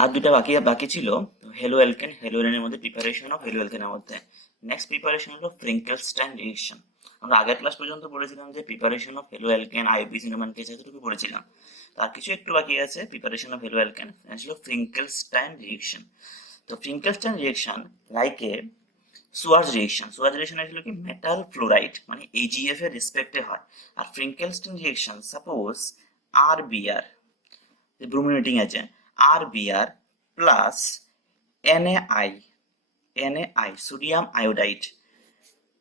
আর দুটা বাকি ছিল, হেলো অ্যালকেন হেলো এর মধ্যে, প্রিপারেশন অফ হেলো অ্যালকেনের মধ্যে। নেক্সট প্রিপারেশন হলো ফ্রিঙ্কেলস্টাইন রিঅ্যাকশন। আমরা আগের ক্লাস পর্যন্ত পড়েছিলাম যে preparation of halo alkane, IUP, cinnamon case, এতটুকু পড়েছিলাম। তার কিছু একটু বাকি আছে, প্রিপারেশন অফ হেলো অ্যালকেন ছিল ফ্রিঙ্কেলস্টাইন রিঅ্যাকশন। তো ফ্রিঙ্কেলস্টাইন reaction like a সুয়াজ reaction. সুয়াজ reaction আসলে কি মেটাল ফ্লোরাইড মানে এজিএফ এর রেসপেক্টে হয়। আর ফ্রিঙ্কেলস্টাইন রিঅ্যাকশন সাপোজ আর বিআর, যে ব্রোমিনেটিং agent, R BR plus NaI, NaI sodium iodide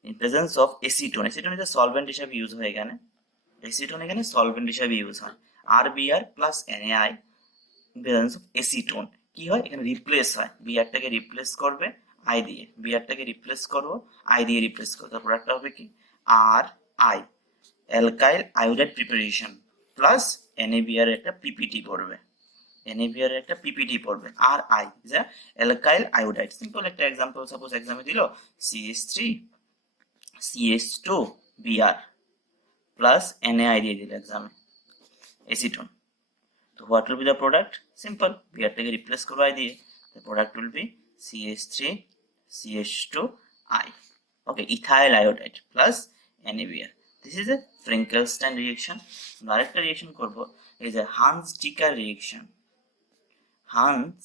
in presence of acetone. Acetone যে সলভেন্ট হিসাবে ইউজ হয় এখানে, এসিটোন এখানে সলভেন্ট হিসাবে ইউজ হয়। আর BR plus NaI in presence of acetone কি হয়, এখানে রিপ্লেস হয়, বিআরটাকে রিপ্লেস করবে আই দিয়ে, বিআরটাকে রিপ্লেস করবো আই দিয়ে রিপ্লেস করবো, তার প্রোডাক্টটা হবে কি R I, alkyl iodide preparation plus NaBr একটা পিপিটি পড়বে, NaBr এর একটা পিপিটি পড়বে, আর আই যে অ্যালকাইল আয়োডাইড। সিম্পল একটা এক্সাম্পল, সাপোজ এক্সামে দিল CH3 CH2 Br plus NaI দিয়ে দিল এক্সামে এসিটোন। তো what will be the product? Simple, Br টাকে রিপ্লেস করবো আই দিয়ে, the product will be CH3 CH2I, okay, ethyl iodide plus NaBr. This is a Frankenstein reaction. আরেকটা reaction করব, এই যে Hunsdiecker reaction, Hans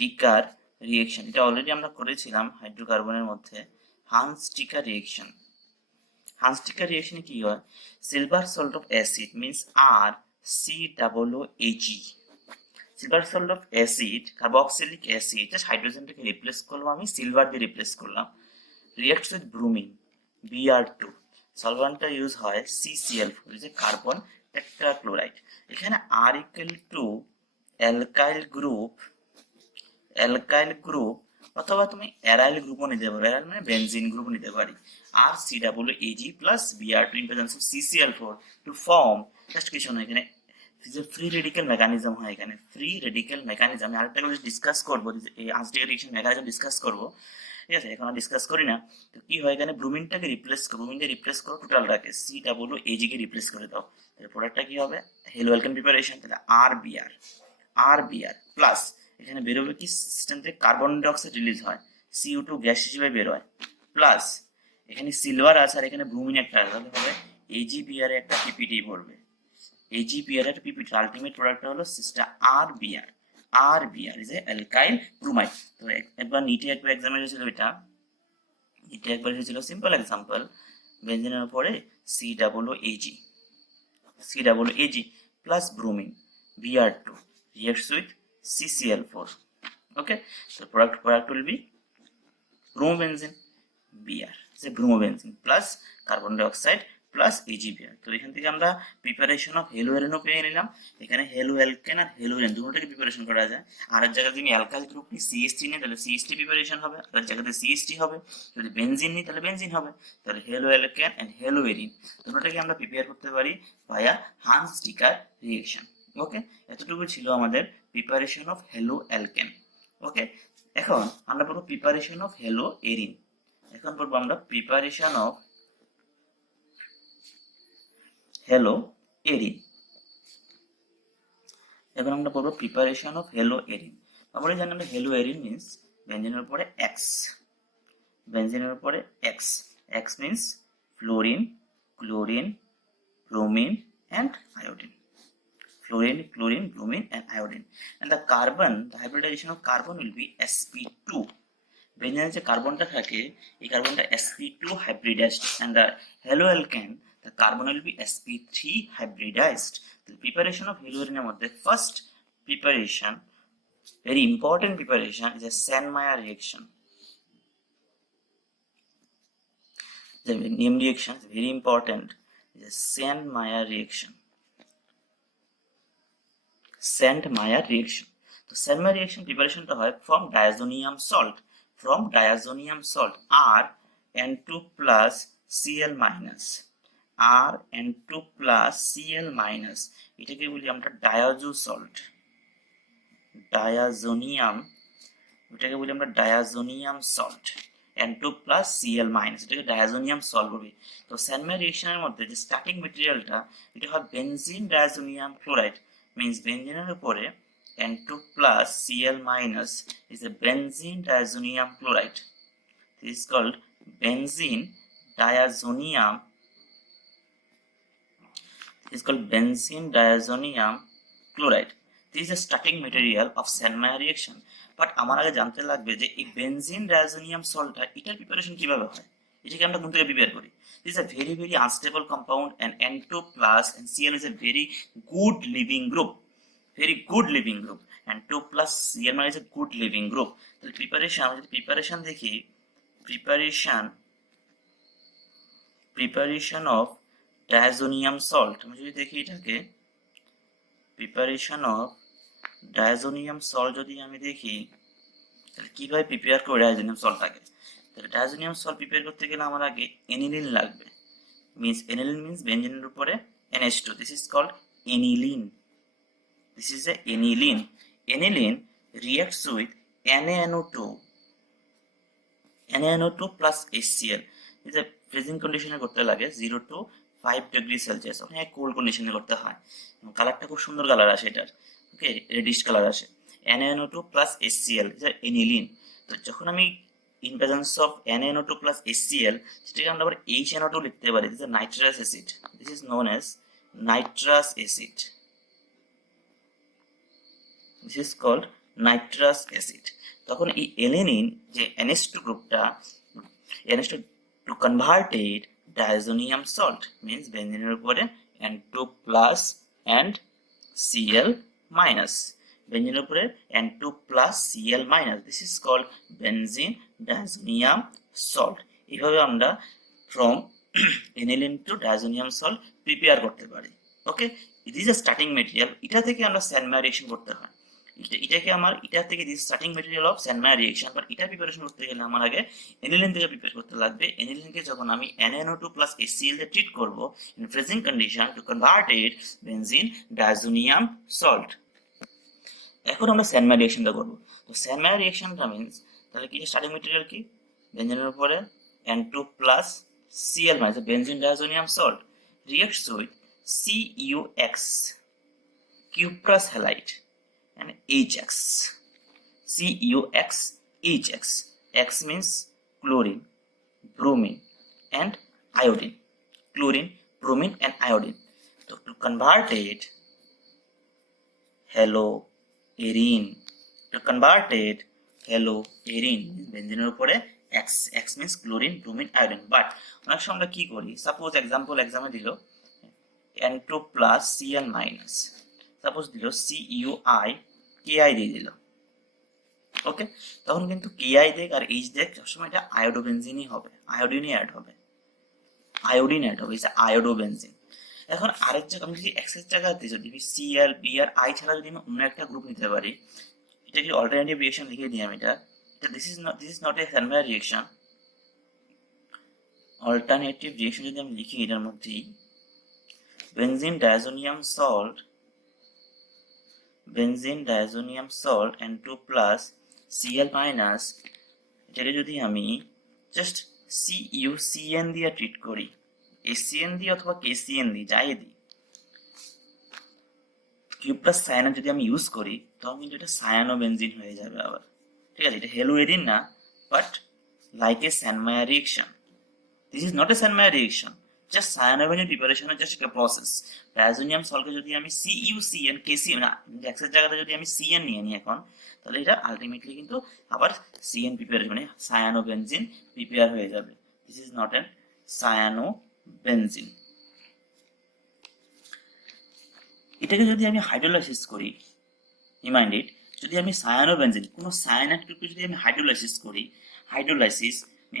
ডিকার reaction, এটা already আমরা করেছিলাম হাইড্রোকার্বনের মধ্যে। Hunsdiecker reaction, Hunsdiecker রিয়েকশনে কি হয়, silver salt of acid means R COOH, silver salt of acid, carboxylic acid, just হাইড্রোজেনটাকে রিপ্লেস করলাম আমি, সিলভার দিয়ে রিপ্লেস করলাম, রিঅ্যাক্টস উইথ ব্রোমিন Br2, সলভেন্টটা ইউজ হয় CCl4, যে কার্বন টেট্রাক্লোরাইড। এখানে R equal to alkyl group, alkyl group অথবা তুমি অ্যারাইল গ্রুপও নিতে পারো, অ্যারাইল মানে বেনজিন গ্রুপ নিতে পারি, আর COOH plus Br2 in presence of CCl4 to form, just কিছু না, এখানে যে ফ্রি রেডিক্যাল মেকানিজম হয়, এখানে ফ্রি রেডিক্যাল মেকানিজম আমি আরেকটা করে ডিসকাস করবো, এই আনস্টেবল রিঅ্যাকশন মেকানিজম ডিসকাস করবো, ঠিক আছে, এখন আর ডিসকাস করি না। তো কি হয়, এখানে ব্রোমিনটাকে রিপ্লেস করো, ব্রোমিন দিয়ে রিপ্লেস করো টোটালটাকে, COOH কে রিপ্লেস করে দাও, তাহলে প্রোডাক্টটা কি হবে, হেলো অ্যালকেন প্রিপারেশন, তাহলে আর বিআর প্লাস এখানে বেরোবে কি, সিস্টেম থেকে কার্বন ডাইঅক্সাইড রিলিজ হয়, CO2 গ্যাস হিসেবে বেরোয়, প্লাস এখানে সিলভার আছে আর এখানে ব্রোমিন একটা আছে, তাহলে হবে AgBr এর একটা পিপিটি পড়বে, AgBr এর পিপিটি, আলটিমেট প্রোডাক্টটা হলো সিস্টা R BR is a alkyl bromide. তো একবার নিটে একবার এক্সামে এসেছিল এটা, নিটে একবার এসেছিল সিম্পল এক্সাম্পল, বেনজিনের উপরে COOH plus bromine Br2 reacts with CCl4, okay, so product will be bromobenzene Br, যে bromobenzene plus carbon dioxide plus AgBr। তো এখান থেকে আমরা প্রিপারেশন অফ হেলো অ্যারেনও পেয়ে নিলাম, এখানে হেলো অ্যালকেন আর হেলো অ্যারেন দুটোটাকে প্রিপারেশন করা যায়। আর এক জায়গায় যদি অ্যালকাইল গ্রুপ নিই CH3 নিই তাহলে CH3 প্রিপারেশন হবে, আর এক জায়গাতে CH3 হবে, যদি বেনজিন নিই তাহলে বেনজিন হবে, তাহলে halo alkane and halo arene দুটোটাকে আমরা প্রিপেয়ার করতে পারি ভায়া হান্স ডিকার রিঅ্যাকশন। ওকে, এতটুকু ছিল আমাদের প্রিপারেশন অফ হেলো অ্যালকেন। ওকে, এখন আমরা পড়বো প্রিপারেশন অফ হেলো এরিন। এখন পড়বো আমরা প্রিপারেশন অফ হেলো এরিন। এখন আমরা পড়বো প্রিপারেশন অফ হেলো এরিন। আমরা জানি আমরা হেলো এরিন মিন্স বেনজিনের উপরে এক্স, বেনজিনের উপরে x, x means fluorine, chlorine, bromine and iodine, fluorine, chlorine, bromine and iodine, and the carbon, the hybridization of carbon will be sp2, বেঞ্জিনের যে কার্বনটা থাকে এই কার্বনটা sp2 hybridized, and the haloalkane the carbon will be sp3 hybridized. The preparation of haloarine মধ্যে first preparation, very important preparation, is a Sandmeyer reaction. The name reaction is very important, is a Sandmeyer reaction, Sandmeyer reaction. তো Sandmeyer reaction preparation টা হয় from diazonium salt, from diazonium salt Rn2 plus Cl minus, Rn2 plus Cl minus, এটাকে বলি আমরা ডায়াজো salt, diazonium, এটাকে বলি আমরা diazonium salt, N2 plus Cl minus, এটাকে ডায়াজোনিয়াম সল্ট বলি। তো Sandmeyer রিঅ্যাকশনের মধ্যে যে স্টার্টিং মেটেরিয়ালটা এটা হয় বেনজিন ডায়াজোনিয়াম ক্লোরাইড, মিন্স বেনজিনের উপরে N2 plus Cl minus is a benzene diazonium chloride. This is called benzene diazonium. This is called benzene diazonium chloride. This is a starting material of Sandmeyer reaction. But আমার আগে জানতে লাগবে যে এই benzene diazonium সল্টটা এটার preparation কিভাবে হয়, এটাকে আমরা কোন থেকে প্রিপেয়ার করি। This is a very very unstable compound and N2 plus and Cl is a very good living group, very good living group, and 2 plus Cl is a good living group. তাহলে preparation, আমরা যদি preparation দেখি, preparation of diazonium salt, আমি যদি দেখি এটাকে preparation of diazonium salt যদি আমি দেখি, তাহলে কিভাবে প্রিপেয়ার করে ডায়াজোনিয়াম সল্টটাকে। তাহলে ডায়াজোনিয়াম সল্ট প্রিপেয়ার করতে গেলে আমার আগে এনিলিন লাগবে। এনিলিন মিন্স বেনজিনের উপরে NH2. This is called aniline. This is a aniline. Aniline reacts with NaNO2 plus HCl. This a freezing কন্ডিশনে করতে লাগে 0 to 5 ডিগ্রি সেলসিয়াস, অনেক কোল্ড কন্ডিশনে করতে হয়। কালারটা খুব সুন্দর কালার আসে এটার, ওকে, রেডিশ কালার আসে। NaNO2 plus HCl is aniline. তো যখন আমি in presence of NaNO2 plus HCl, সেটাকে আমরা আবার HNO2 লিখতে পারি। This is nitrous acid. This is known as nitrous acid. This is called nitrous acid. তখন এই এলিনিন যে NH2 গ্রুপটা, NH2 to convert it diazonium salt means বেনজিনের উপরে N2 plus and Cl minus, বেনজিনের উপরে N2 plus Cl minus. This is called benzene diazonium salt. এইভাবে আমরা from aniline to diazonium salt prepare করতে পারি। ওকে, it is a starting material. এটা থেকে আমরা Sandmeyer reaction করতে হয়। এটাকে আমার এটা থেকে this starting material of Sandmeyer reaction, but এটা প্রিপারেশন করতে গেলে আমার আগে এনিলিন থেকে প্রিপেয়ার করতে লাগবে। এনিলিনকে যখন আমি NaNO2 plus HCl দিয়ে ট্রিট করব in freezing condition to convert it benzene diazonium salt. এখন আমরা Sandmeyer রিঅ্যাকশনটা করব। তো Sandmeyer রিঅ্যাকশনটা মিন্স তাহলে কি স্টার্টিং ম্যাটেরিয়াল কি, বেনজিনের উপরে N2 plus Cl minus benzene diazonium salt reacts with CuX, cuprous halide, and HX. CuX, HX. X means chlorine, bromine, and iodine. Chlorine, bromine, and iodine. So to convert it, haloarine. To convert it, haloarine. বেনজিনের উপরে X means chlorine, bromine, iodine. But অনেক সময় আমরা কি করি, suppose এক্সামে দিল N2 plus Cl minus, suppose দিল CuI, KI দিয়ে দিল, ওকে, তখন কিন্তু KI দেখ আর H দেখ সবসময় এটা আয়োডোবেনজিনই হবে, আয়োডিন অ্যাড হবে, এটা আয়োডোবেনজিন। এখন আরেক জায়গা আমি যদি এক্সের জায়গাতে যদি Cl, B আর I ছাড়া যদি আমি অন্য একটা গ্রুপ নিতে পারি, এটা কি অল্টারনেটিভ রিঅ্যাকশন লিখে দিই আমি এটা। This is not A Sandmeyer reaction. Alternative reaction যদি আমি লিখি এটার মধ্যেই benzene diazonium salt N2 plus Cl minus, এটাকে যদি আমি জাস্ট CuCN দিয়ে ট্রিট করি, HCN দিয়ে অথবা KCN দিয়ে যাই দিই, কিউপ্রাস সায়ানাইড যদি আমি ইউজ করি তখন কিন্তু এটা সায়ানোবেনজিন হয়ে যাবে আবার, ঠিক আছে। এটা হেলোয়েরিন না, but like a Sandmeyer reaction. This is not a Sandmeyer reaction. Just cyanobenene preparation is just a process. Diazonium সল্টকে যদি আমি CuCN KCN না এক্সের জায়গাতে যদি আমি CN নিয়ে নিই এখন, তাহলে এটা আলটিমেটলি কিন্তু আবার CN প্রিপেয়ার মানে সায়ানোবেনজিন প্রিপেয়ার হয়ে যাবে। This is not an cyanobenzene. এটাকে যদি আমি হাইড্রোলাইসিস করি, রিমাইন্ড ইট, যদি আমি সায়ানোবেনজিন কোনো সায়ানাইড গ্রুপকে যদি আমি হাইড্রোলাইসিস করি, হাইড্রোলাইসিস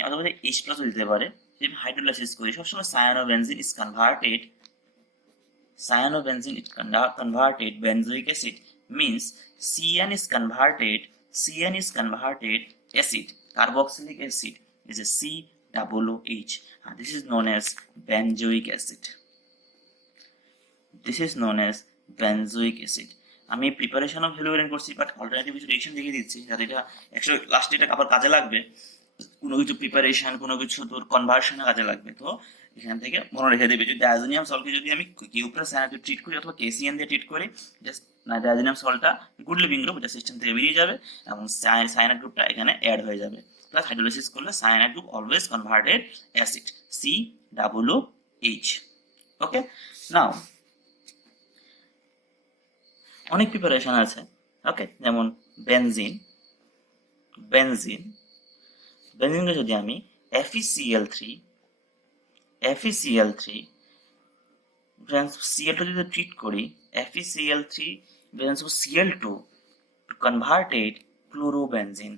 অথবা H+ দিতে পারে, যদি আমি হাইড্রোলাইসিস করি সবসময় cyanobenzene is converted benzoic acid means CN is converted acid, carboxylic acid is a COOH, and this is known as benzoic acid. আমি প্রিপারেশন অফ হেলোয়ারিন করছি, বাট অল্টারনেটিভ কিছু রিঅ্যাকশন দেখিয়ে দিচ্ছি যাতে এটা লাস্টে এটা আবার কাজে লাগবে, কোনো কিছু প্রিপারেশন কোনো কিছু তোর কনভার্সনে কাজে লাগবে। তো এখান থেকে মনে রেখে দেবে। যদি ডায়াজোনিয়াম সল্টকে যদি আমি কিউ প্লাস সায়ানাইড ট্রিট করি অথবা কেসিএন দিয়ে ট্রিট করি, জাস্ট ডায়াজোনিয়াম সল্টটা গুড লিভিং গ্রুপ, এটা সিস্টেম থেকে বেরিয়ে যাবে এবং সায়ানাইড গ্রুপটা এখানে অ্যাড হয়ে যাবে। প্লাস হাইড্রোলাইসিস করলে cyanide group always converted acid, COOH। ওকে, নাও অনেক প্রিপারেশন আছে। ওকে, যেমন বেনজিন, বেনজিনকে যদি আমি FeCl3 Cl2 যদি ট্রিট করি, FeCl3 Cl2 to converted chlorobenzene,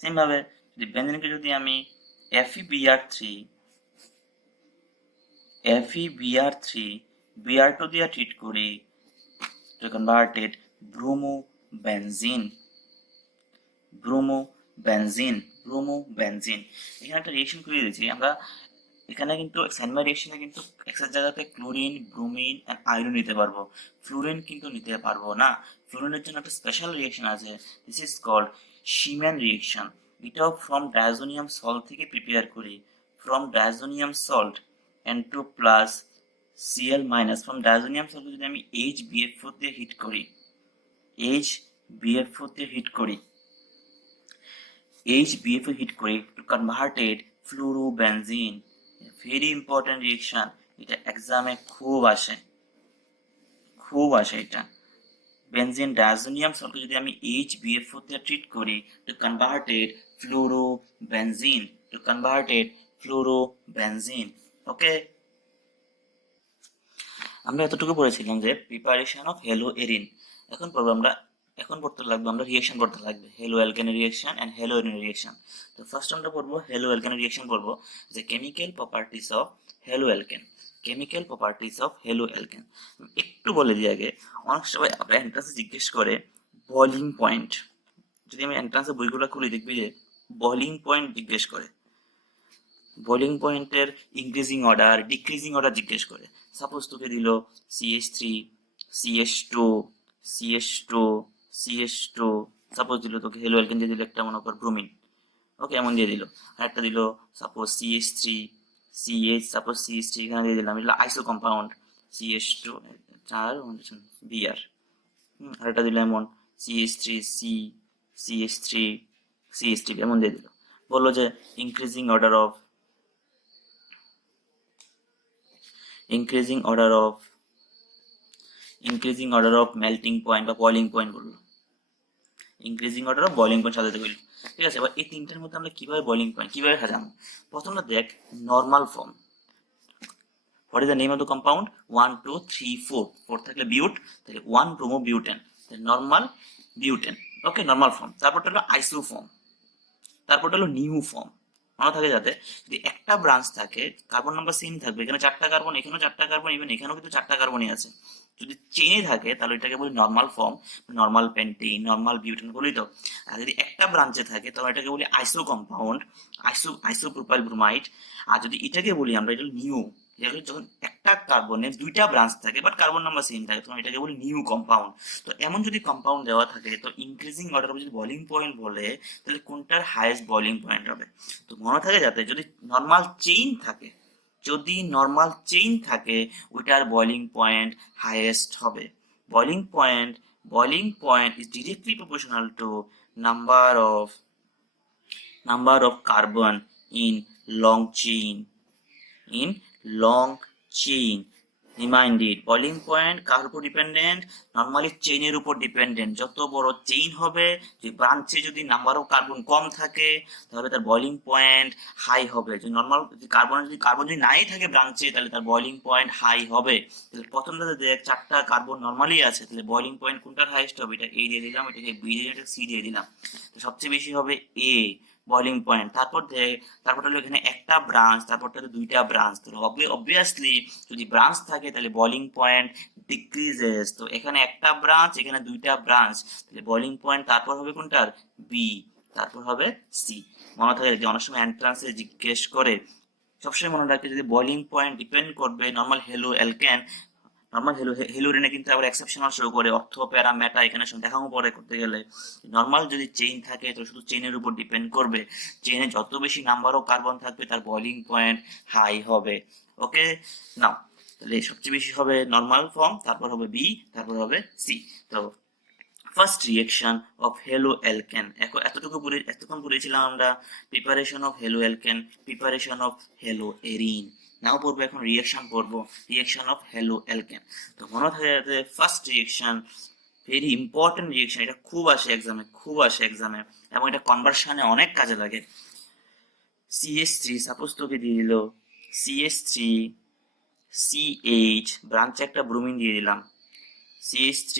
same ভাবে যদি বেনজিনকে যদি আমি FeBr3 Br2 দিয়ে ট্রিট করি, to converted bromobenzene। এখানে একটা রিয়েকশন করে দিয়েছি আমরা। এখানে কিন্তু স্যানমাই রিয়েকশনে কিন্তু এক্সের জায়গাতে ক্লোরিন, ব্রোমিন আর আয়রন নিতে পারবো, ফ্লুরিন কিন্তু নিতে পারবো না। ফ্লুরিনের জন্য একটা স্পেশাল রিয়েকশন আছে, দিস ইজ কল্ড শিম্যান রিয়েকশন। এটাও ফ্রম ডায়াজোনিয়াম সল্ট থেকে প্রিপেয়ার করি, from diazonium salt N2 plus Cl minus, from diazonium salt যদি আমি HBF4 দিয়ে হিট করি, to converted fluorobenzene, very important reaction, এটা এক্সামে খুব আসে এটা। বেনজিন ডায়াজোনিয়াম সল্টকে যদি আমি HBF4 দিয়ে ট্রিট করি, to converted fluorobenzene, ওকে। আমরা এতটুকু পড়েছিলাম যে প্রিপারেশন অফ হেলো এরিন। এখন পড়তে লাগবে আমরা রিয়েকশন পড়তে লাগবে, হেলো অ্যালকেনি reaction and halo arene reaction. তো ফার্স্ট আমরা পড়বো হেলো অ্যালকেনি রিয়েকশন পড়বো, যে chemical properties of halo alkane. একটু বলে দিই আগে, অনেক সময় আমরা এন্ট্রান্সে জিজ্ঞেস করে বয়লিং পয়েন্ট, যদি আমি এন্ট্রান্সে বইগুলো খুলি দেখবি যে বয়লিং পয়েন্ট জিজ্ঞেস করে, বয়লিং পয়েন্টের ইনক্রিজিং অর্ডার, ডিক্রিজিং অর্ডার জিজ্ঞেস করে। সাপোজ তোকে দিল CH3 CH2 সাপোজ দিল তোকে হেলো অ্যালকেন দিয়ে দিল একটা, মনে কর ব্রোমিন, ওকে এমন দিয়ে দিল। আর একটা দিল সাপোজ CH3 এখানে দিয়ে দিলাম, এটা আইসো কম্পাউন্ড CH2 4 Br। আর একটা দিল এমন CH3 এমন দিয়ে দিল। বললো যে increasing order of melting point বা বয়লিং পয়েন্ট বললো, increasing order of boiling point সাজাতে বললো। ঠিক আছে, এবার এই তিনটার মধ্যে আমরা কিভাবে বয়লিং পয়েন্ট কিভাবে সাজাবো? প্রথমে দেখ normal form, what is the name of the compound? 1 2 3 4 থাকলে বিউট, তাহলে 1 bromobutane, normal butane, okay normal form. তারপরটা হলো আইসো ফর্ম, তারপরটা হলো নিউ ফর্ম। মনে থাকে যাতে যদি একটা ব্রাঞ্চ থাকে কার্বন নাম্বার সেম থাকবে, এখানে 4টা কার্বন, এখানেও 4টা কার্বন, ইভেন এখানেও কিন্তু 4টা কার্বনই আছে। যদি চেইনে থাকে তাহলে এটাকে বলি normal form, normal pentane, normal butane বলি তো। আর যদি একটা ব্রাঞ্চে থাকে তাহলে এটাকে বলি আইসো কম্পাউন্ড, আইসোপ্রোপাইল ব্রোমাইড। আর যদি এটাকে বলি আমরা, এটা নিউ, যখন একটা কার্বনের 2টা ব্রাঞ্চ থাকে বাট কার্বন নাম্বার সেম থাকে তখন এটাকে বলি নিউ কম্পাউন্ড। তো এমন যদি কম্পাউন্ড দেওয়া থাকে তো ইনক্রিজিং অর্ডার যদি বয়লিং পয়েন্ট বলে তাহলে কোনটার হাইয়েস্ট বয়লিং পয়েন্ট হবে? তো মনে থাকে যাতে যদি নর্মাল চেইন থাকে ওইটার বয়লিং পয়েন্ট হাইয়েস্ট হবে। Boiling point is directly proportional to number of carbon in long chain. Reminded, boiling point কার উপর ডিপেন্ডেন্ট? নর্মালি চেইনের উপর ডিপেন্ডেন্ট। যত বড় চেইন হবে, যে ব্রাঞ্চে যদি নাম্বার অফ কার্বন কম থাকে তাহলে তার বয়লিং পয়েন্ট হাই হবে। যদি কার্বন যদি নাই থাকে ব্রাঞ্চে তাহলে তার বয়লিং পয়েন্ট হাই হবে। তাহলে প্রথমটাতে দেখ 4টা কার্বন নর্মালি আছে, তাহলে বয়লিং পয়েন্ট কোনটার হাইয়েস্ট হবে? এটা A দিয়ে দিলাম, এটাকে B দিয়ে দিলাম, C দিয়ে দিলাম, তো সবচেয়ে বেশি হবে A বয়লিং পয়েন্ট। তারপর হলো এখানে একটা ব্রাঞ্চ, তারপরটা 2টা ব্রাঞ্চ, তাহলে অবভিয়াসলি যদি ব্রাঞ্চ থাকে তাহলে বয়লিং পয়েন্ট ডিক্রিজেস। তো এখানে একটা ব্রাঞ্চ, এখানে 2টা ব্রাঞ্চ, তাহলে বয়লিং পয়েন্ট তারপর হবে কোনটার? বি, তারপর হবে সি। মনে থাকে যে অনেক সময় এন্ট্রান্সে জিজ্ঞেস করে, সবসময় মনে রাখবে যদি বয়লিং পয়েন্ট ডিপেন্ড করবে নর্মাল হেলো অ্যালকেন নর্মাল হেলুরিনে কিন্তু আবার এক্সেপশনাল শো করে, অর্থ প্যারা মেটা এখানে দেখাও পরে করতে গেলে। নর্মাল যদি চেইন থাকে তো শুধু চেইনের উপর ডিপেন্ড করবে, চেইনে যত বেশি নাম্বার অফ কার্বন থাকবে তার বয়লিং পয়েন্ট হাই হবে। ওকে, নাও তাহলে সবচেয়ে বেশি হবে নর্মাল ফর্ম, তারপর হবে বি, তারপর হবে সি। তো first reaction of halo alkane, এতক্ষণ পড়েছিলাম আমরা preparation of halo alkane, preparation of halo arene. Now পড়বো এখন রিয়েকশন পড়বো, রিয়েকশন অফ হেলো অ্যালকেন। তো মনে থাকে যাতে first reaction very important reaction, এটা খুব আসে এক্সামে, এবং এটা কনভার্সনে অনেক কাজে লাগে। CH3 সাপোজ তোকে দিয়ে দিল CH3 CH ব্রাঞ্চে একটা ব্রোমিন দিয়ে দিলাম, CH3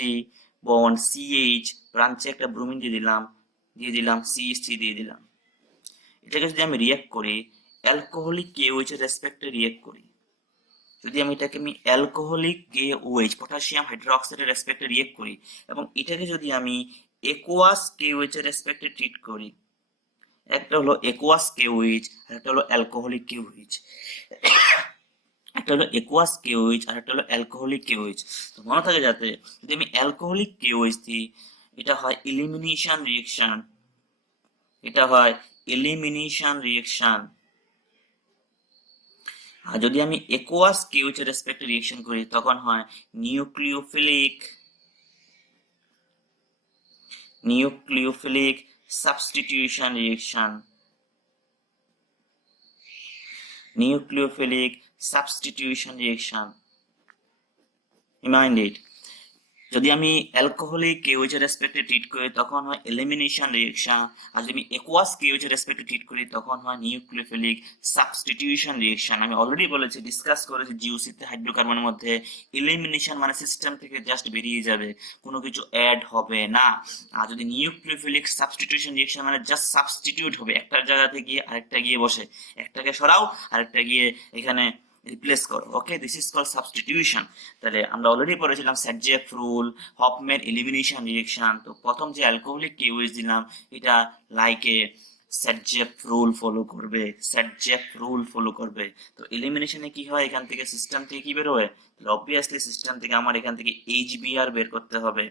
বন্ড CH ব্রাঞ্চে একটা ব্রোমিন দিয়ে দিলাম CH3 দিয়ে দিলাম। এটাকে যদি আমি রিয়াক্ট করি অ্যালকোহলিক KOH এর রেসপেক্টে রিয়াক্ট করি, যদি আমি এটাকে অ্যালকোহলিক KOH পটাশিয়াম হাইড্রোক্সাইডের রেসপেক্টে রিয়াক্ট করি, এবং এটাকে যদি আমি একুয়াস KOH এর রেসপেক্টে ট্রিট করি, একটা হলো একুয়াস KOH আর একটা হলো অ্যালকোহলিক KOH, একটা হলো একুয়াস KOH আর একটা হলো অ্যালকোহলিক KOH। তো মনে থাকে যাতে যদি আমি অ্যালকোহলিক KOH দিই এটা হয় এলিমিনেশন রিয়েকশন, আর যদি আমি একুয়াস KOH এর রেসপেক্টে রিয়েকশন করি তখন হয় nucleophilic substitution reaction. Remind it. যদি আমি অ্যালকোহলিক KOH এর রেসপেক্টে ট্রিট করি তখন হয় এলিমিনেশন রিয়েকশন, আর যদি আমি একুয়াস KOH এর রেসপেক্টে ট্রিট করি তখন হয় নিউক্লিওফিলিক সাবস্টিটিউশন রিয়েকশন। আমি অলরেডি বলেছি, ডিসকাস করেছি জিওসিতে হাইড্রোকার্বনের মধ্যে এলিমিনেশন মানে সিস্টেম থেকে জাস্ট বেরিয়ে যাবে, কোনো কিছু অ্যাড হবে না। আর যদি নিউক্লিওফিলিক সাবস্টিটিউশন রিয়েকশন মানে জাস্ট সাবস্টিটিউট হবে, একটার জায়গাতে গিয়ে আরেকটা গিয়ে বসে, একটাকে সরাও আরেকটা গিয়ে এখানে রিপ্লেস করো। ওকে, দিস ইজ কল্ড সাবস্টিটিউশন। তাহলে আমরা অলরেডি পড়েছিলাম স্যাডজেফ রুল, হফম্যান এলিমিনেশন রিয়েকশন। তো প্রথম যে অ্যালকোহলিক KOH দিলাম এটা লাইকে স্যাডজেফ রুল ফলো করবে। তো এলিমিনেশনে কি হয়, এখান থেকে সিস্টেম থেকে কি বের হয়, তাহলে অবভিয়াসলি সিস্টেম থেকে আমার এখান থেকে HBr বের করতে হবে,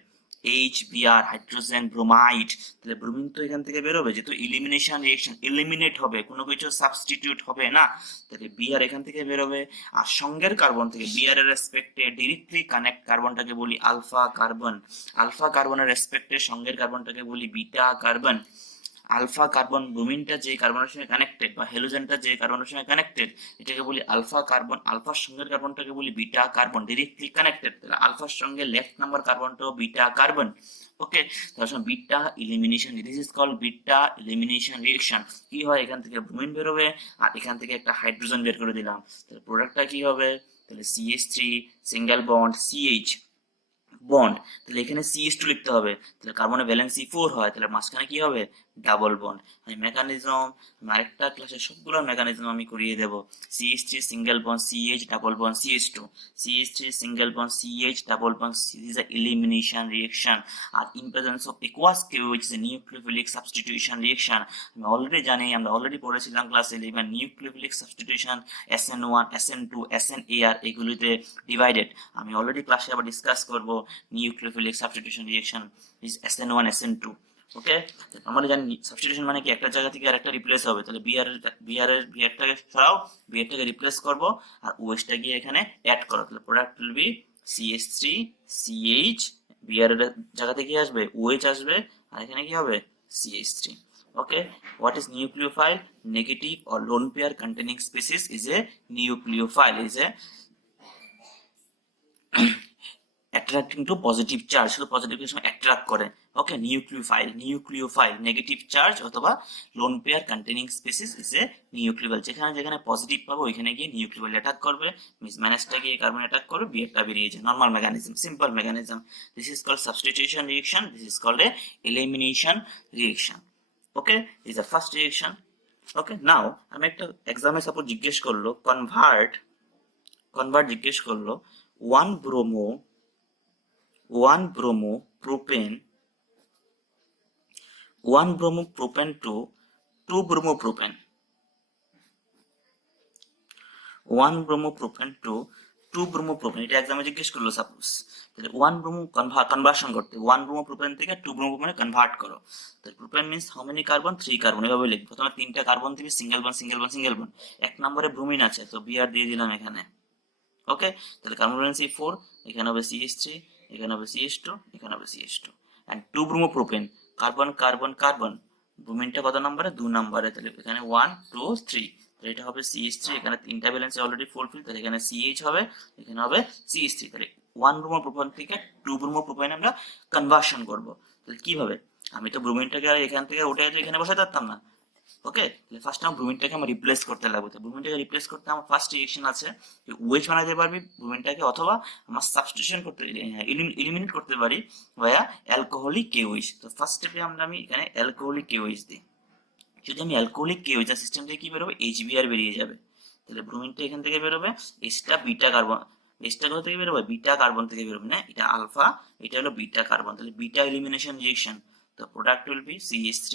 HBr হাইড্রোজেন ব্রোমাইড। তাহলে ব্রোমিন তো এখান থেকে বেরোবে, যেহেতু এলিমিনেশন রিয়েকশন এলিমিনেট হবে, কোনো কিছু সাবস্টিটিউট হবে না, তাহলে Br এখান থেকে বেরোবে। আর সঙ্গের কার্বন থেকে Br এর রেসপেক্টে ডিরেক্টলি কানেক্ট কার্বনটাকে বলি আলফা কার্বনের রেসপেক্টে সঙ্গের কার্বনটাকে বলি বিটা কার্বন। আলফা কার্বন ব্রোমিনটা যে কার্বনের সঙ্গে কানেক্টেড বা হেলোজেনটা যে কার্বনের সঙ্গে কানেক্টেড এটাকে বলি আলফা কার্বন, আলফার সঙ্গের কার্বনটাকে বলি বিটা কার্বন, ডিরেক্টলি কানেক্টেড। তাহলে আলফার সঙ্গে লেফট নাম্বার কার্বনটাও বিটা কার্বন। ওকে, তাহলে beta elimination, this is called beta elimination reaction. কি হয়, এখান থেকে ব্রোমিন বের হবে আর এখান থেকে একটা হাইড্রোজেন বের করে দিলাম, তাহলে প্রোডাক্টটা কি হবে, তাহলে CH3 single bond CH bond, তাহলে এখানে CH2 লিখতে হবে, তাহলে কার্বনের ভ্যালেন্সি 4 হয়, তাহলে মাঝখানে কি হবে, ডাবল বন্ড। আমি মেকানিজম আরেকটা ক্লাসে সবগুলো মেকানিজম আমি করিয়ে দেব। CH3 single bond CH double bond CH2, CH3 single bond CH double bond, this is a elimination reaction. আর in presence of aqueous KOH is a nucleophilic substitution reaction. আমি already জানি, আমরা অলরেডি পড়েছিলাম class 11 nucleophilic substitution SN1 SN2 SNAR এগুলিতে divided. আমি already ক্লাসে আবার discuss করব nucleophilic substitution reaction is SN1 SN2। ওকে, আমরা জানি সাবস্টিটিউশন মানে কি, একটা জায়গা থেকে আরেকটা রিপ্লেস হবে, তাহলে বিআরটাকে সরাও, বিআরটাকে রিপ্লেস করব আর ওএইচটা গিয়ে এখানে অ্যাড করো, তাহলে product will be CH3 CH, B R এর জায়গাতে কি আসবে, OH আসবে, আর এখানে কি হবে, CH3। Okay, what is nucleophile? Negative or lone pair containing species is a nucleophile, is a attracting to positive charge, শুধু পজিটিভ এর সময় অ্যাট্রাক্ট করে। ওকে, নিউক্লিওফাইল নেগেটিভ চার্জ অথবা lone pair containing species is a nucleophile, যেখানে positive পাবো ওইখানে গিয়ে nucleophile attack করবে, মিসম্যানেজটা গিয়ে কার্বন অ্যাটাক করবে, বিয়েরটা বেরিয়ে যায়। Normal mechanism, simple mechanism. This is called substitution reaction, this is called a elimination reaction. Okay, is the first reaction. Okay, now আমি একটা এক্সামে সাপোজ জিজ্ঞেস করলো কনভার্ট জিজ্ঞেস করলো 1 bromo propane to 2 bromopropane, 1 bromopropane to two bromopropane, এটা এক্সামে জিজ্ঞেস করলো সাপোজ, তাহলে ওয়ান ব্রোমো কনভার্সন করতে, ওয়ান ব্রোমোপ্রোপেন থেকে টু ব্রোমোপ্রোপেনে কনভার্ট করো। তো propane means how many carbon, 3 carbon, এভাবে লিখবো। প্রথমে 3টা কার্বন দিবি, single bond single bond single bond. এক নম্বরে ব্রোমিন আছে, তো বিআর দিয়ে দিলাম এখানে। ওকে, তাহলে কার্বন ভ্যালেন্সি 4, এখানে হবে CH3, এখানে হবে CH2, এখানে হবে CH2। And two bromopropane, carbon carbon carbon, ব্রোমিনটা কত নম্বরে, 2 নম্বরে, তাহলে এখানে 1 2 3, তাহলে এটা হবে CH3, এখানে 3টা ভ্যালেন্সি অলরেডি ফুলফিল, তাহলে এখানে CH হবে, এখানে হবে CH3। তাহলে 1 ব্রোমোপ্রোপেন থেকে 2 ব্রোমোপ্রোপেনে আমরা কনভার্সন করব। তাহলে কিভাবে, আমি তো ব্রোমিনটাকে আর এখান থেকে উঠে এখানে বসাতে পারতাম না। ওকে, তাহলে ফার্স্ট আমার ব্রোমিনটাকে আমার রিপ্লেস করতে লাগবে। তো ব্রোমিনটাকে রিপ্লেস করতে আমার ফার্স্ট রিঅ্যাকশন আছে, ওয়েজ বানাতে পারবি ব্রোমিনটাকে, অথবা আমার সাবস্টিটিউশন করতে, এলিমিনেট করতে পারি ভায়া অ্যালকোহলিক কেওইচ। তো ফার্স্ট স্টেপে আমি এখানে অ্যালকোহলিক কেওইচ দিই। যদি আমি অ্যালকোহলিক কেওইচ, সিস্টেম থেকে কি বেরোবে, HBr বেরিয়ে যাবে। তাহলে ব্রোমিনটা এখান থেকে বেরোবে, এসটা বিটা কার্বন, এসটা কোথা থেকে বেরোবে, বিটা কার্বন থেকে বেরোবে না, এটা আলফা, এটা হলো বিটা কার্বন, তাহলে বিটা এলিমিনেশন রিঅ্যাকশন। তো product will be CH3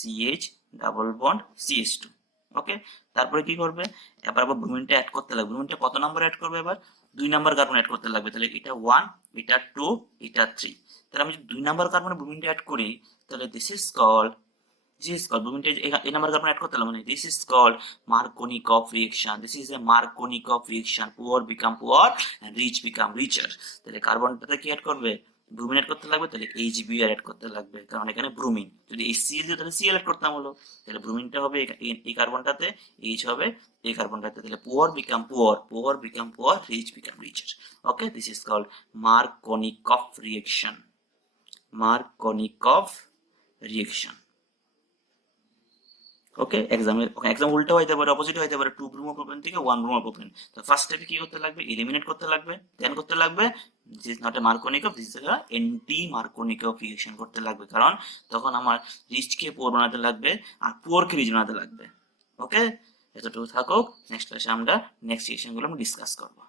CH double bond CH2। ওকে, তারপরে কি করবে, এবার আবার ব্রোমিনটা অ্যাড করতে লাগবে। ব্রোমিনটা কত নাম্বার অ্যাড করবে, এবার 2 নাম্বার কার্বন অ্যাড করতে লাগবে। তাহলে এটা 1, এটা 2, এটা 3। তাহলে আমি যদি 2 নাম্বার কার্বনে ব্রোমিনটা অ্যাড করি, তাহলে দিস ইজ কল্ড ব্রোমিনটা এই নাম্বার কার্বন অ্যাড করতে লাগবে, মানে this is called Markovnikov reaction. This is a Markovnikov reaction. Poor become poor and rich become richer. তাহলে কার্বনটাতে কি অ্যাড করবে, ব্রোমিন অ্যাড করতে লাগবে, তাহলে HBr অ্যাড করতে লাগবে, কারণ এখানে ব্রোমিন। যদি HCl দিত তাহলে Cl অ্যাড করতাম হলো। তাহলে ব্রোমিনটা হবে এই কার্বনটাতে, H হবে এই কার্বনটাতে, তাহলে poor become poor, poor become poor, rich become richer. Okay, this is called Markovnikov reaction. Markovnikov reaction. Okay, exam উল্টো হইতে পারে, অপোজিট হইতে পারে, 2 ব্রোমোপ্রোপেন থেকে 1 ব্রোমোপ্রোপেন। তো ফার্স্ট স্টেপে কি করতে লাগবে, এলিমিনেট করতে লাগবে, দেন করতে লাগবে this is not a Markovnikov, this is a anti Markovnikov reaction করতে লাগবে, কারণ তখন আমার রিচকে পোর বানাতে লাগবে আর পোরকে রিচ বানাতে লাগবে। ওকে, এতটুকু থাকুক, নেক্সট ক্লাসে আমরা নেক্সট রিঅ্যাকশনগুলো আমরা ডিসকাস করবো।